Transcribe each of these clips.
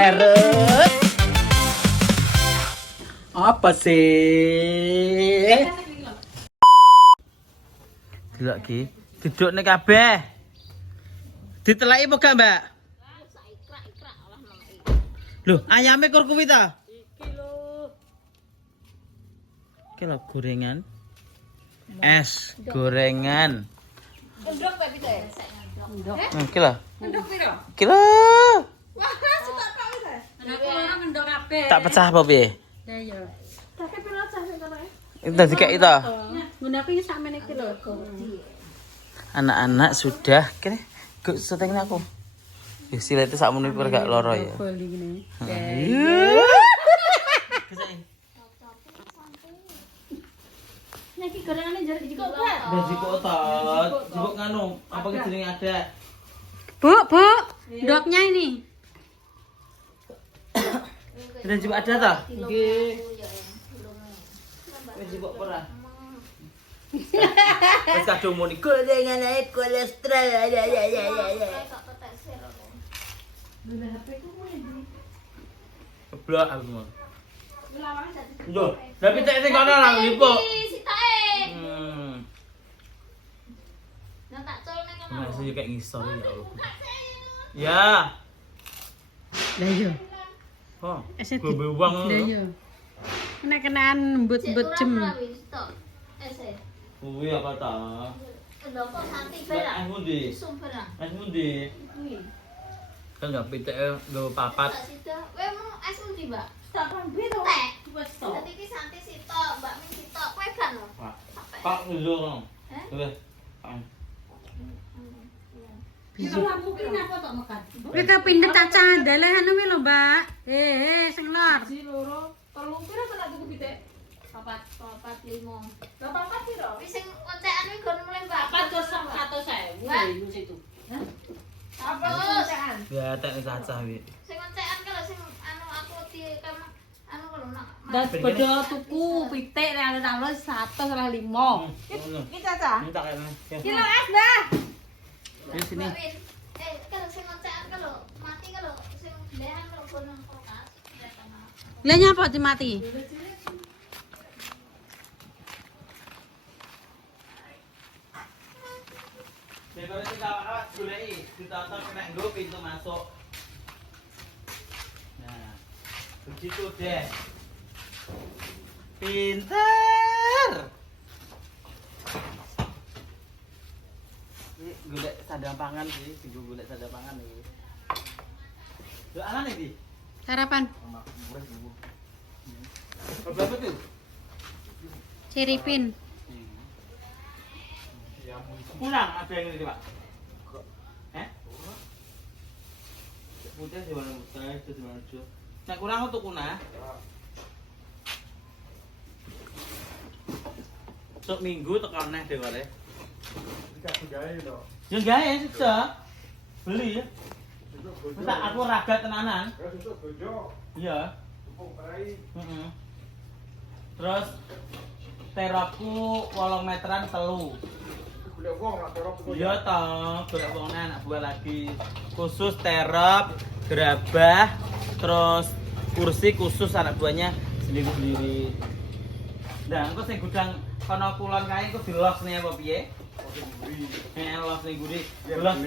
peres. Apa sih? Delok iki, duduk nek kabeh. Ditelaki apa gak, Mbak? Loh, ayame kur kuwi ta? Iki lho gorengan. Es gorengan. Endok Pak Pite. Iki lho. Endok piro? Iki lho. Wah, suka kok wis. Anakku ora endok kabeh. Tak pecah apa piye? Ya ya. Kakek piro cah sing kono? Itu dadi kek itu. Ngene iki sakmene iki lho. Anak-anak sudah kene go setengin aku. Ya silete sakmono iki gak loro ya. Bali ngene. Nek iki gorengane jarak iki kok, Pak. Gaji kok ta? Jebuk nganu, apa ki jenenge ada? Bu, ndoknya ini. Ada jebuk ada ta? Nggih. Wis jebuk ora? Wis kadung muni gorengan ae kolesterol ya. Blok aku mau. Yo, tapi tak sing kono lah lipo. Nah tak col ning kono. Masih kayak ngisor ya Allah. Ya. Lah iya. Oh. Gobe uang. Lah iya. Nek kenaan mbut-mbut jem. Kuwi apa ta? Lho kok santi Es barang. mundi. Sumberang. Es mundi. Kuwi. Kan gak pitek nggo papat. Tak sida. Kowe mau es mundi, Mbak? Tak pambe to. Tek. Wes to. Dadi iki santi sitok, Mbak Min sitok. Kowe kan lho. Pak ngezo. Heh? Wes. Kita lampu ki napa tok mekan? Kowe kepinget cacah dalah anu wi lho, Mbak. Sing lor. Si loro, telu pira tak tuku pitik? Papat, papat limo. Lah papat pira? Wis sing koncekan kuwi gon mulai Mbak. Papat 100.000 lho situ. Hah? Apa koncekan? Ya tak nek cacah wi. Sing koncekan kalau sing anu aku di anu kalau nak. Dan padha tuku pitik nek alus 105. Iki cacah. Ini tak kene. Kilo es dah. Di sini. Mbak Min, kalau sing koncekan kalau mati kalau sing lehan kalau gon nang kulkas. Lah nyapa dimati? Dekore kita awak goleki, ditonton kena nggo pintu masuk. Nah, begitu deh. Pinter. Ini golek sandang pangan sih, tinggal golek sandang pangan iki. Lho anak iki. Sarapan. Berapa tuh? Ciripin. Kurang ada yang ini, Pak. Putih di mana putih, itu di mana hijau. Nah, kurang untuk kuna. Sok minggu tekan neh deh kali. Yang gaya sudah beli. Masa aku raga tenanan. Iya. Terus terapku 8 meteran telu. Iya toh, golek wong anak buah lagi. Khusus terap, gerabah, terus kursi khusus anak buahnya sendiri-sendiri. Nah, engko sing gudang kono kulon kae engko dilos nih apa piye? Los ning gudi. Los.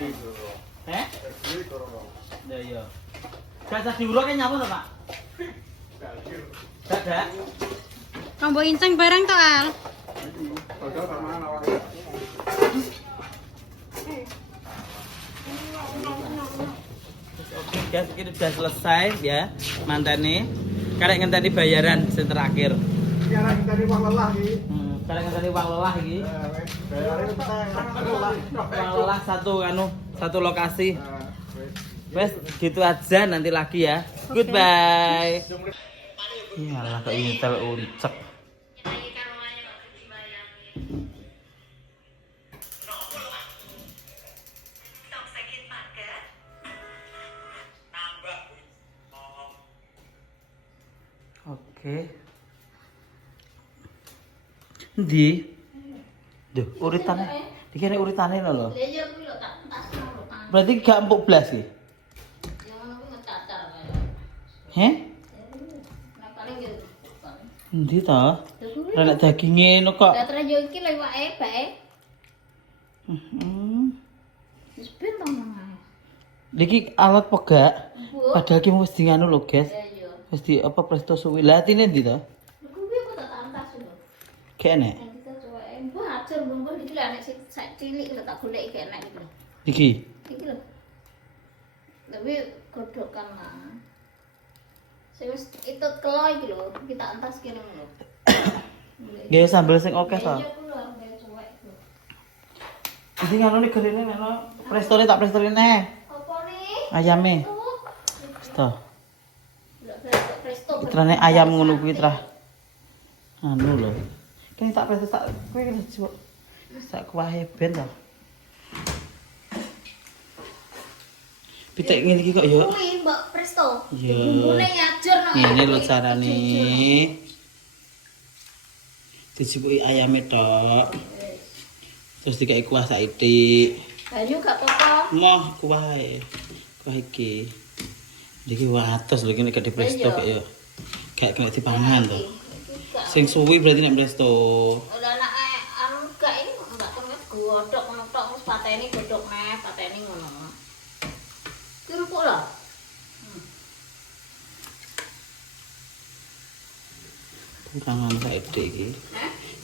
Heh? Ya iya. Gak usah diuruk kan nyapu to, Pak? Gak. Kambo inceng barang to, Al? Oke guys, ini udah selesai ya mantane. Karek ngenteni bayaran sing terakhir. Sekarang kita di uang lelah nih. Karek ngenteni uang lelah iki. Uang lelah satu lokasi. Wes gitu aja nanti lagi ya. Goodbye. Iyalah kok intel uncek. Oke. Endi? Duh, uritane. Dikene uritane lho. Lah iya kuwi lho tak tas lho. Berarti gak empuk blas iki. Yang ngono kuwi ngecacar kae. Heh? Nah paling yo. Endi ta? Ora nek daginge ngono kok. Lah terus yo iki lek wae bae. Heeh. Wis ben to nang. Niki alat pegak. Bu. Padahal ki wis di anu lho, guys. Ya yo. Wis di apa presto suwi. Lah atine ndi to? Kuwi kok tak antas lho. Kene. Nek kita coba mbah ajar mbah iki lek nek sak cilik lho tak goleki kek enak iki lho. Iki. Iki lho. Tapi godokan lah. Saya wis itu kelo iki lho, kita antas kene ngono. Nggih sambel sing oke to. Iya kulo ambek cuek lho. Iki ngono nek gerene nek prestone tak prestone neh. Apa nih? Ayame. Oh. To. Lho presto. Putrane ayam ngono kuwi trah. Anu lho. Kene tak presto tak kowe kene coba. Tak kuwahe ben to. Pitik ngene iki kok ya. Kuwi mbok presto. Iya. Bumbune ngajar nang. Ngene lho carane. Dijipuki ayame tok. Terus dikai kuah saithik. Banyu gak apa-apa. Moh kuah ae. Kuah iki. Iki wates lho iki nek dipresto kok ya. Gak kena dipangan to. Sing suwi berarti nek presto. Lah nek anu gak ini enggak temes godhok ngono tok wis pateni godhok neh, pateni ngono. Ki empuk lho. Tangan saithik iki.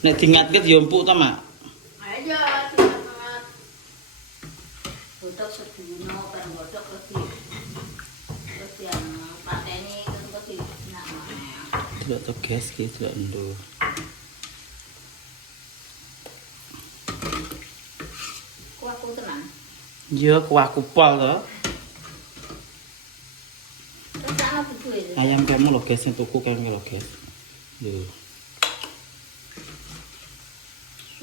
Nek dingat-ngat ya empuk ta, Mak? Ayo diangat. Godhok sedina bareng godhok terus yang pateni terus nak maneh. Delok to gas iki delok ndur. Kuahku tenan. Iya kuah kupol to. Terus ana buku iki. Ayam kamu lho guys sing tuku kayak lho guys. Lho.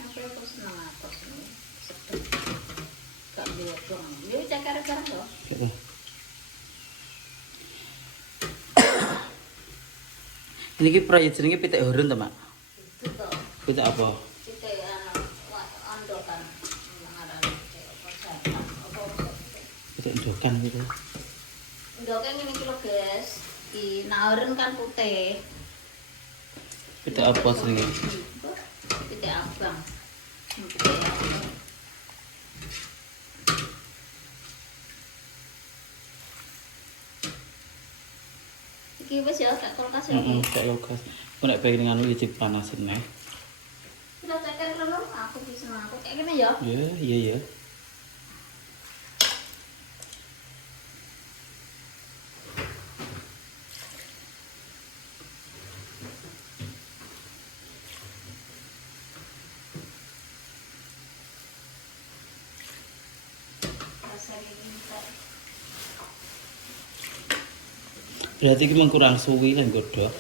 Napa kok seneng atos ini? Sedep. Gak diodong. Yo cakar-cakar to. Coba. Ini ki proyek jenenge pitik horun to, Mak? Itu to. Pitik apa? Pitik anu ondokan. Ngarane pitik apa jantan. Apa Pitik endokan gitu. Ndoke ngene iki lho, guys. Di nauren kan putih. Pitik apa jenenge? Pitik abang. Pitik abang. Iki wis ya gak kulkas ya. Heeh, kayak gas. Kok nek pengen nganu iki dipanasin neh. Sudah ceker lho, aku bisa aku kayak gini ya. Ya, iya ya. Rasanya ini kayak Berarti iki mung kurang suwi kan godhok.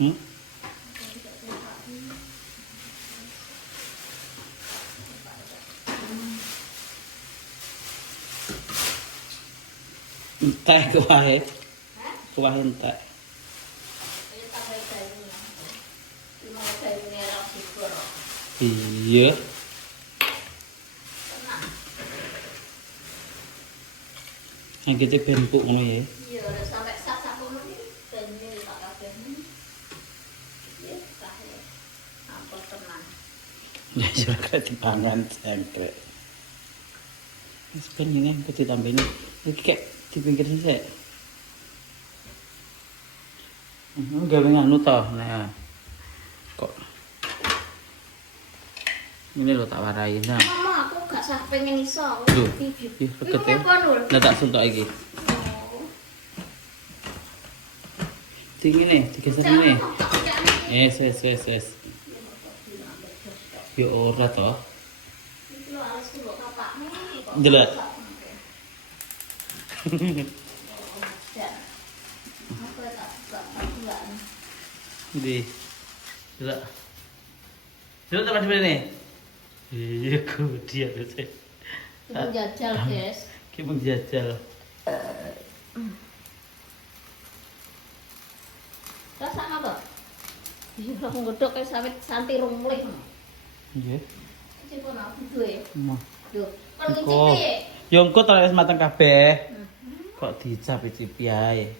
Hmm? Entek kuwahe. Kuwahe entek. ini tambah daunnya. Cuma daunnya orang subur. Iya. Tenang. Yang kita bentuk ngono ya. Iya, udah sampai sak ini daunnya tak kabeh. Ya, sah ya. Ampun tenang. Ya sudah kaya dipangan jangkrik. Wis ben ini aku ditambahin. Iki kayak di pinggir sih. Gawe nganu to. Nah. Kok ini lo tak warai nah. Mama, aku gak sah pengen iso. Loh, Iki ih, deket ya. apa lho? Lah tak suntuk iki. Dingin nih, digeser nih. Wes. Yo ora to. Iki lho harus mbok kapakne. Ndelok. Apa tak enggak. Di. Delok. Delok tak macam ni. Iya, ku dia tu saya. Itu jajal, guys. Kita menjajal. Rasa apa? Iya, aku ngedok kayak sawit santi rumlih. Iya. Iki pun aku duwe. Mau. Duh, kan Iko. ngicipi. Yo engko to wis mateng kabeh. Kok dicapi-cipi ae.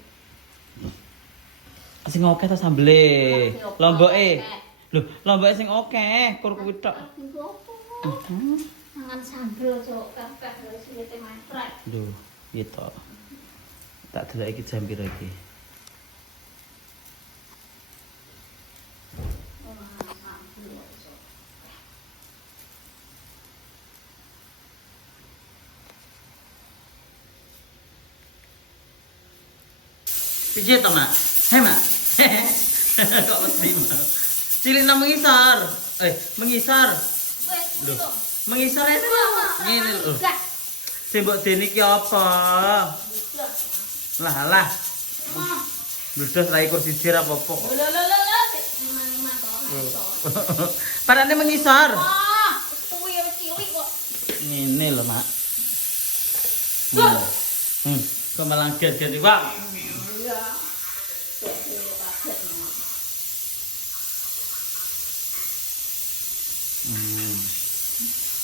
Sing akeh ta sambele. Lomboke. Lho, lomboke sing akeh, kur kuwi tok. Mangan sambel cok kabeh wis lete matrek. Lho, piye to? Tak delok iki jam piro iki? Piye to, Mak? Mak. Kok mesti, Mak? Cilik nang mengisar. Mengisar. Wis lho. Mengisar itu ngene lho. Sing mbok dene iki apa? Lah. Bludos ra ikur siji ra apa-apa. Lho. Mang-mang to. Parane mengisar. Wah, kuwi yo cilik kok. Ngene lho, Mak. Kok malah get-get, Pak. Iya. Kaget, Mak.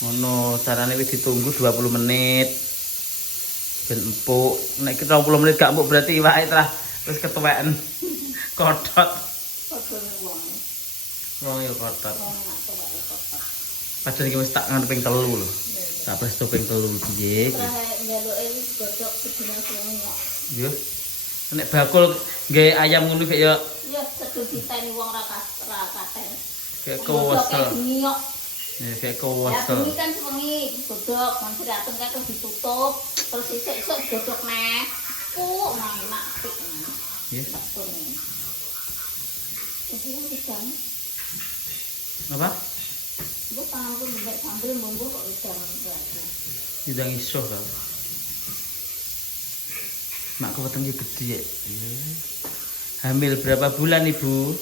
Ngono, carane wis ditunggu 20 menit. Ben empuk. Nek 20 menit gak empuk berarti iwake telah wis ketuweken. Kotot. Padahal wong. Wong yo kotot. Wong nak tuwek kotak. Padahal iki wis tak ngan ping 3 lho. Tak presto ping 3 piye iki. Terakhir njaluke wis godhog sedina suwengi kok. Yo. Nek bakul nggae ayam ngono kek yo Ya sedul diteni wong ra katen. kayak kewesel. Nyok. Ya kayak Ya kewesel. bengi kan sewengi godhog, mangsi dateng kan terus ditutup, terus isuk godhog neh. Nang enak apik. Ya. Bakune. Jadi udan. Apa? Bu tanganku mbek sambil monggo kok udan berarti. Sidang iso kan. Mak kewetenge gede ya. Hamil berapa bulan, Ibu?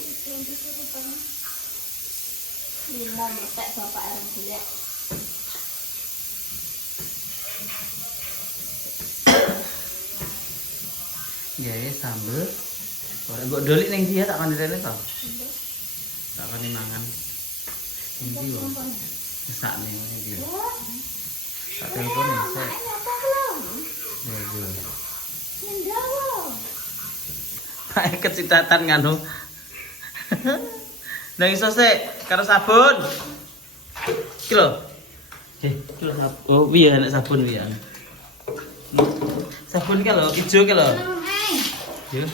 Limo metek bapak arep golek. Ya, sambel. Ora mbok dolik ning dia tak kandhe rene to. Tak kandhe mangan. Endi wae. Sakne ngene iki. Tak telepon ya, Sek. Apa belum? Ya, yo. Njawo. Kae kecitatan nganu. Nang iso Sek, karo sabun. Iki lho. Kilo sabun. Oh, piye nek sabun piye? Sabun ki lho, ijo ki lho. Yo.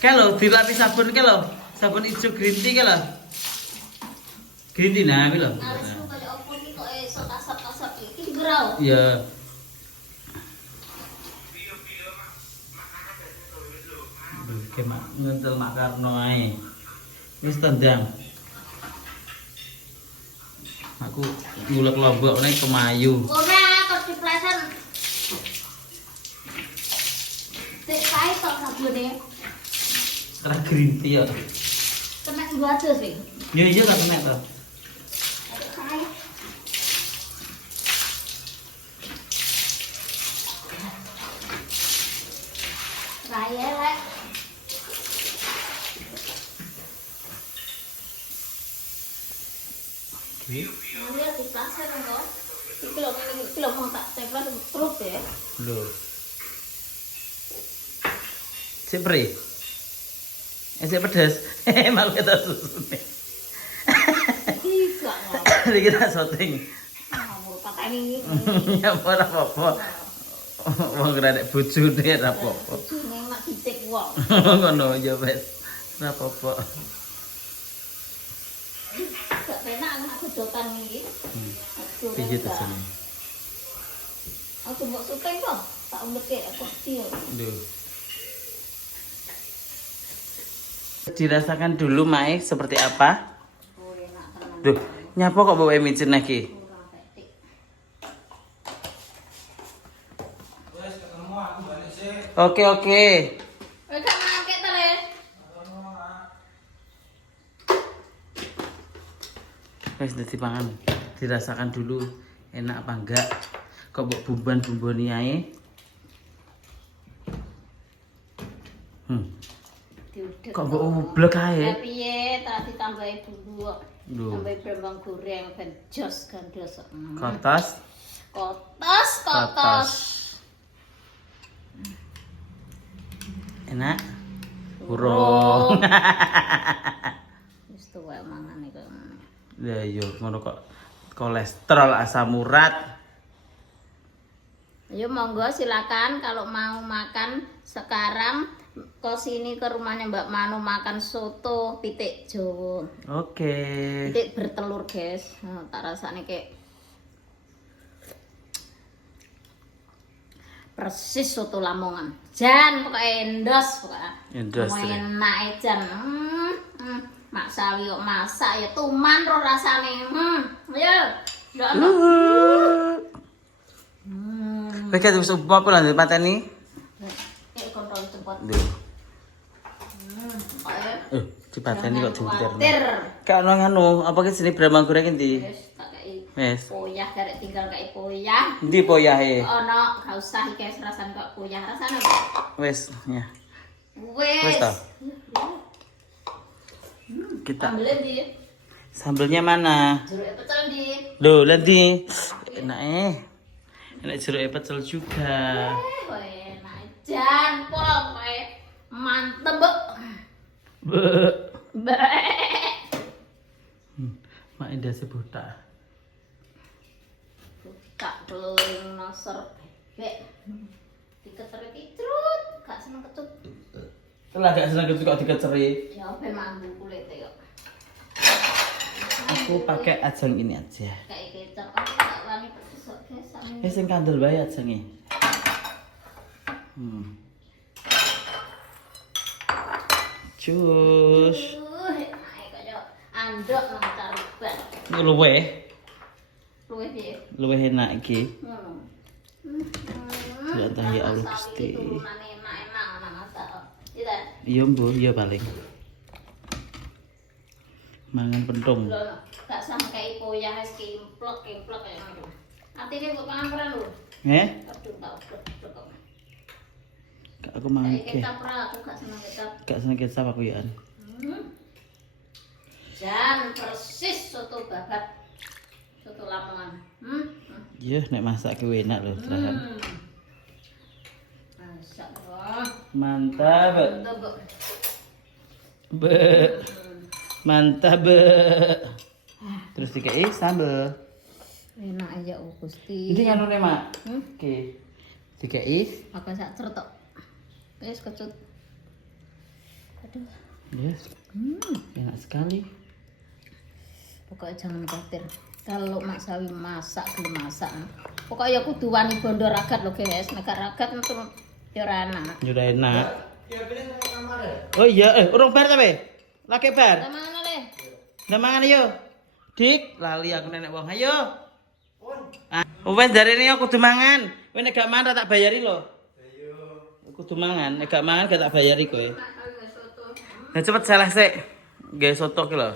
Ki lho, dilapis sabun ki lho. Sabun ijo green tea ki lho. Green tea nah, ki lho. Narisku kali opo iki kok iso kasap-kasap iki grau. Iya. Oke, Mak. Ngentel Mak Karno ae. Wis tendang. Aku ngulek lombok nek kemayu. Ora kok dipleset. Tek kae tok sabune. Sekarang green tea ya. Kena ibadah sih. Iya tak kena to. Tek kae. Raya rek. Oke. Lihat di pasar kok. Iki lho mau tak tempel terus ya. Lho. Sik pri. Sik pedes. Malu kita susune. Tiga ngomong. Iki tak syuting. Ngomong pateni. Ya ora apa-apa. Wong ora nek bojone ora apa-apa. Jeneng mak dicek wong. Ngono ya wis. Ora apa-apa. Gak penak aku godokan iki. Piye to jenenge? Aku mbok syuting kok. Tak umbeke aku kecil. Lho. Dirasakan dulu Mae seperti apa? Oh enak tenan. Duh, nyapa kok bawa micin lagi? Ora petik. Oke. Wes gak mangke to, Le. Wes dadi pangan. Dirasakan dulu enak apa enggak. Kok mbok bumban-bumboni ae? Diudek. Kok mbok ublek ae? Ya piye, tak ditambahi bumbu kok. Lho. Tambahi brembang goreng ben jos gandos kok. Kertas sotos. Enak? Burung. Wis tuwa mangan iki. Ya yo ngono kok. Kolesterol asam urat. Ayo monggo silakan kalau mau makan sekarang ke sini ke rumahnya Mbak Manu makan soto pitik Jawa. Oke. Pitik bertelur, guys. Nah, tak rasane kayak persis soto Lamongan. Jan pokoknya endos pokoknya. Endos, ya. Enak jan. Mak Sawi kok masak ya tuman ro rasane. Ayo. Ndak ono. Beka wis apa lan pateni? Kayak kontrol cepot. Lho. Pokoknya Dipateni kok diuntir. kuatir. Kak nganu, apa ki sini brambang goreng endi? Wis tak kei Wes. poyah garek tinggal kei poyah. Endi poyahe? Ono gak usah iki wis rasane kok poyah rasane kok. Wes, ya. Wes Wis. ta. Kita Ambil di sambelnya mana? jeruk pecel di. Loh, nanti enak enak jeruk pecel juga. Enak jan pokoke mantep. Be. Bek. Mak indah sebuta. Tak doling nosor bebek. Diketerit itrut, gak seneng kecut. Telah gak seneng kok dikeceri. Ya ben mambu kulite kok. Aku pakai ajang ini aja. Kayak kecap aku gak wani pesok guys. Sing kandel bae ajange. Cus. Enak kaya andok nang tariban. Luweh, Luwih piye? luweh enak iki. Ngono. Ya entah ya Allah Gusti. Turunane enak-enak ana masak. Iya. Iya mbuh, iya paling. Mangan pentung. Lho, gak sampai poyah wis kimplek kaya ngono. Atine kok pangan lho. Aduh, tak blek-blek kok. Kak aku mangan Kayak ke. kecap ra, aku gak seneng kecap. Gak seneng kecap aku ya. Jan persis soto babat. Soto Lamongan. Iya, nek masak ki enak lho, terahan. Masak wah. Mantap. Mantap. Be. Mantap. Be. Terus dikai sambel. Enak aja Gusti. Ini kanune, Mak. Oke. Dikai. Apa sak certok. Wis kecut. Aduh. Ya. Enak sekali. Pokoknya jangan khawatir. Kalau Mak Sawi masak, belum masak. Pokoknya kudu wani bondo ragat lho guys. Nek ragat itu ya ora enak. Udah enak. Oh iya, urung bar ta, Be? Lagi bar. Mana le? Lah mangan ayo. Dik, lali aku nenek wong. Ayo. Ah, wes jarene aku kudu mangan. Kowe nek gak mangan tak bayari lho. Ayo. Kudu mangan, nek gak mangan gak tak bayari kowe. Nah cepet salah sik. Gawe soto ki lho.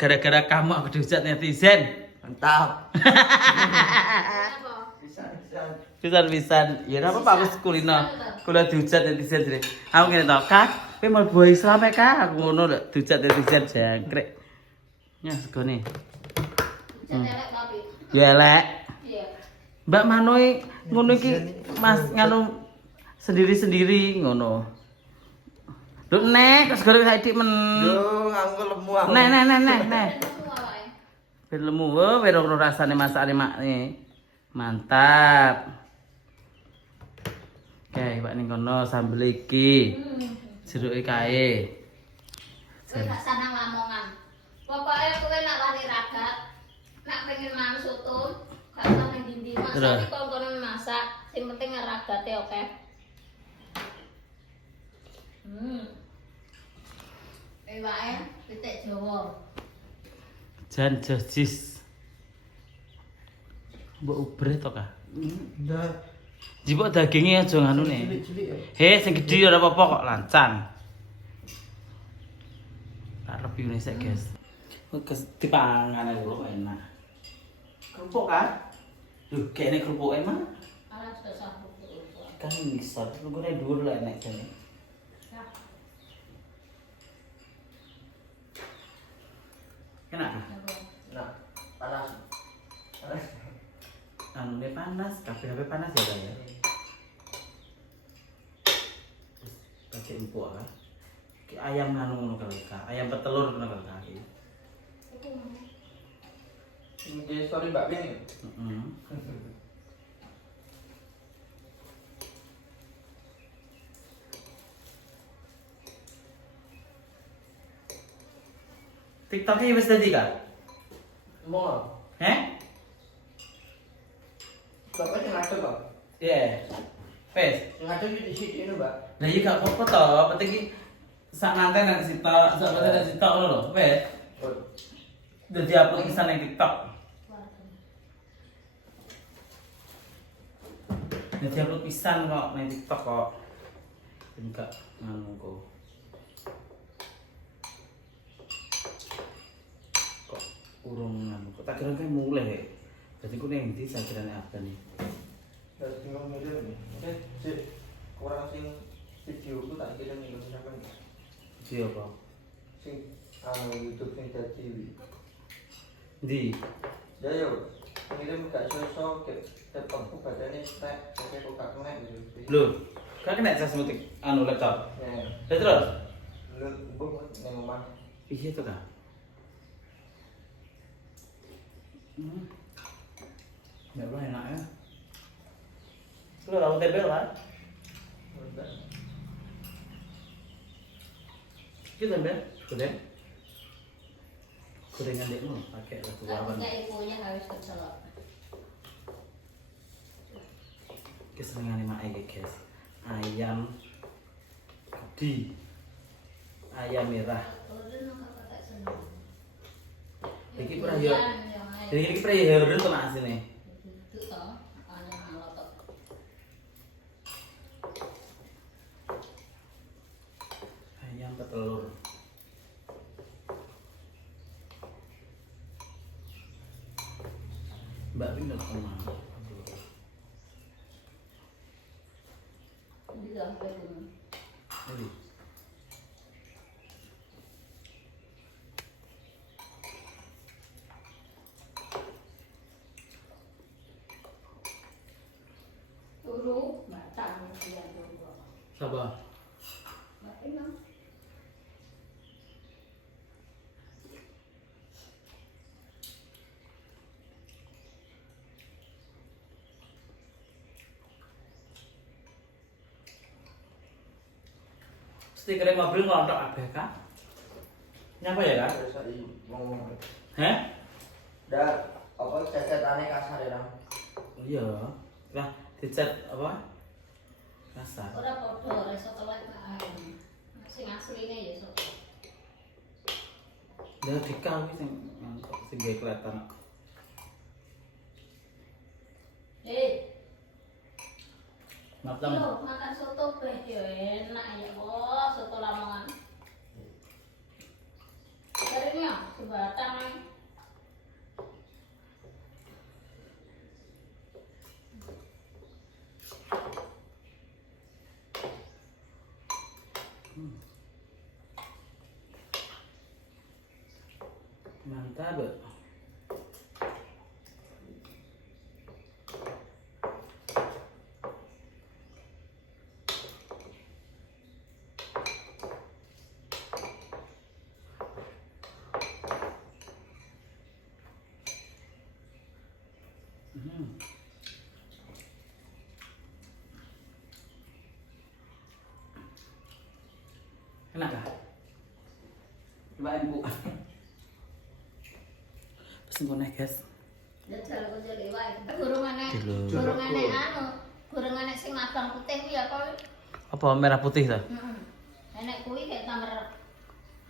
Gara-gara kamu aku dihujat netizen. Mantap. Pisan-pisan. Ya ora apa-apa aku kulino. Kula dihujat netizen jare. Aku ngene to, Kak, kowe mau buah Islam e, Kak? Aku ngono lho, dihujat netizen jangkrik. Ya segone. Ya elek. Iya. Mbak Manoi ngono iki Mas nganu sendiri-sendiri ngono. Lho nek segere saiki men. Yo, aku lemu aku. Nek. Ben lemu, ben ora rasane masakane makne. Mantap. Oke, Pak ning kono sambel iki. Jeruke kae. Kowe gak sanang Lamongan. Pokoknya kowe nak wani ragat, nak pengen mangan soto, gak usah nang ndi-ndi. Mak Sawi kongkonen masak, sing penting ragate oke. Iwake pitik Jawa. Jan jojis. Mbok ubre to, Kak? Ndak. Jipuk daginge aja nganune. He, sing gedhi ora apa-apa kok lancang. Tak reviewne sik, guys. Wes dipangan ae lho enak. Kerupuk kan? Lho, kene kerupuke mah. Alah sudah sahur. Kan ngisor, lu gue dhuwur lah enek jane. Kenapa? Nah, panas. Anu panas, kabeh panas ya kan ya. Pakai empuk kan. Ki ayam anu ngono kali ka. Ayam petelur ngono kali. Ini story Mbak Bin. Heeh. TikTok-nya wis dadi kan? Mau. Heh? Bapak yang ngatur kok. Iya. Wes. Yang ngatur di sini ini Mbak. Lah iya gak apa-apa toh, penting ki sak nganten nang sitok, sak nganten nang sitok ngono lho. Wes. Dadi upload pisan nang TikTok. Dadi upload pisan kok nang TikTok kok. Enggak nganu kok. Kok urung nganu kok tak kira kayak mulai. Jadi ku neng ndi sakirane apa nih? Terus bingung ngirim nih. Sik kurang sing video ku tak kirim nih sampean. Video apa? Sing YouTube sing dadi. Ndi? Ya yo. Ngirim gak iso ke laptopku badane stek, oke kok gak kena gitu. Lho, kan kena sesuatu anu laptop. Ya. Terus? Lu mbok nang omah. Piye to ka? Ya Allah enak ya. Lu tahu tebel kan? Kita tebel, kudet. Kudengan dek lu pakai batu lawan. Enggak ibunya harus kecelok. Kesenangan mak guys. Ayam di ayam merah. Iki pernah ya. Jadi iki pernah ya urut to mak asine. Itu toh, makanya ngalotok. Ayam petelur. Mbak Bin udah kemana? Ini sampai gunung. Ini. Turu, batang dia dulu. Sabar. Mbak Inang. Stiker mobil ngelontok kabeh kan? Nyapa ya kan? Terus tadi ngomong. Heh? Dah apa cacatane kasar ya, Ram? Iya. Lah dicat apa? Kasar. Ora podo, ora iso telek kae. Sing asline ya sok. Lah dikal iki sing gawe kelihatan. Matang. Yo, makan soto beh yo enak ya, Bos. Soto Lamongan. Carinya sebatang. Mantap. Enak gak? Cobain bu. Pesen konek guys. Jajal kok jeli wae. Gurungane Dulu. anu, gurungane sing abang putih kuwi apa? Apa merah putih ta? Heeh. Enek kuwi kayak tamar.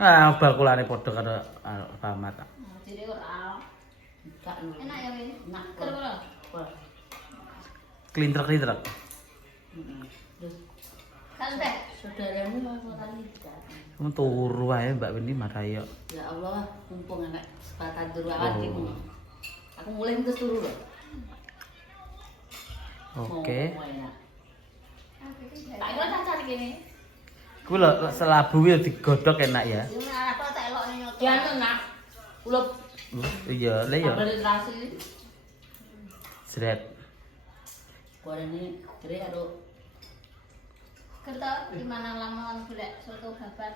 Ah, bakulane padha karo Alfamart. Jadi ora. Enak ya wis. Enak karo. Klintrek-klintrek. Kan teh saudaramu mau tani Kamu turu ae Mbak Windy marah yo. Ya Allah, mumpung anak sepatan turu awakmu. Aku mulai terus turu loh. Oke. tak kira tak cari gini. Kuwi lho selabu ya digodhog enak ya. Ini apa tak elok nih nyoto. Jangan nak. Ulop Iya, lha ya. sampai literasi. Jret. Gorengnya kere aduh. Kerto gimana lamongan golek soto babat.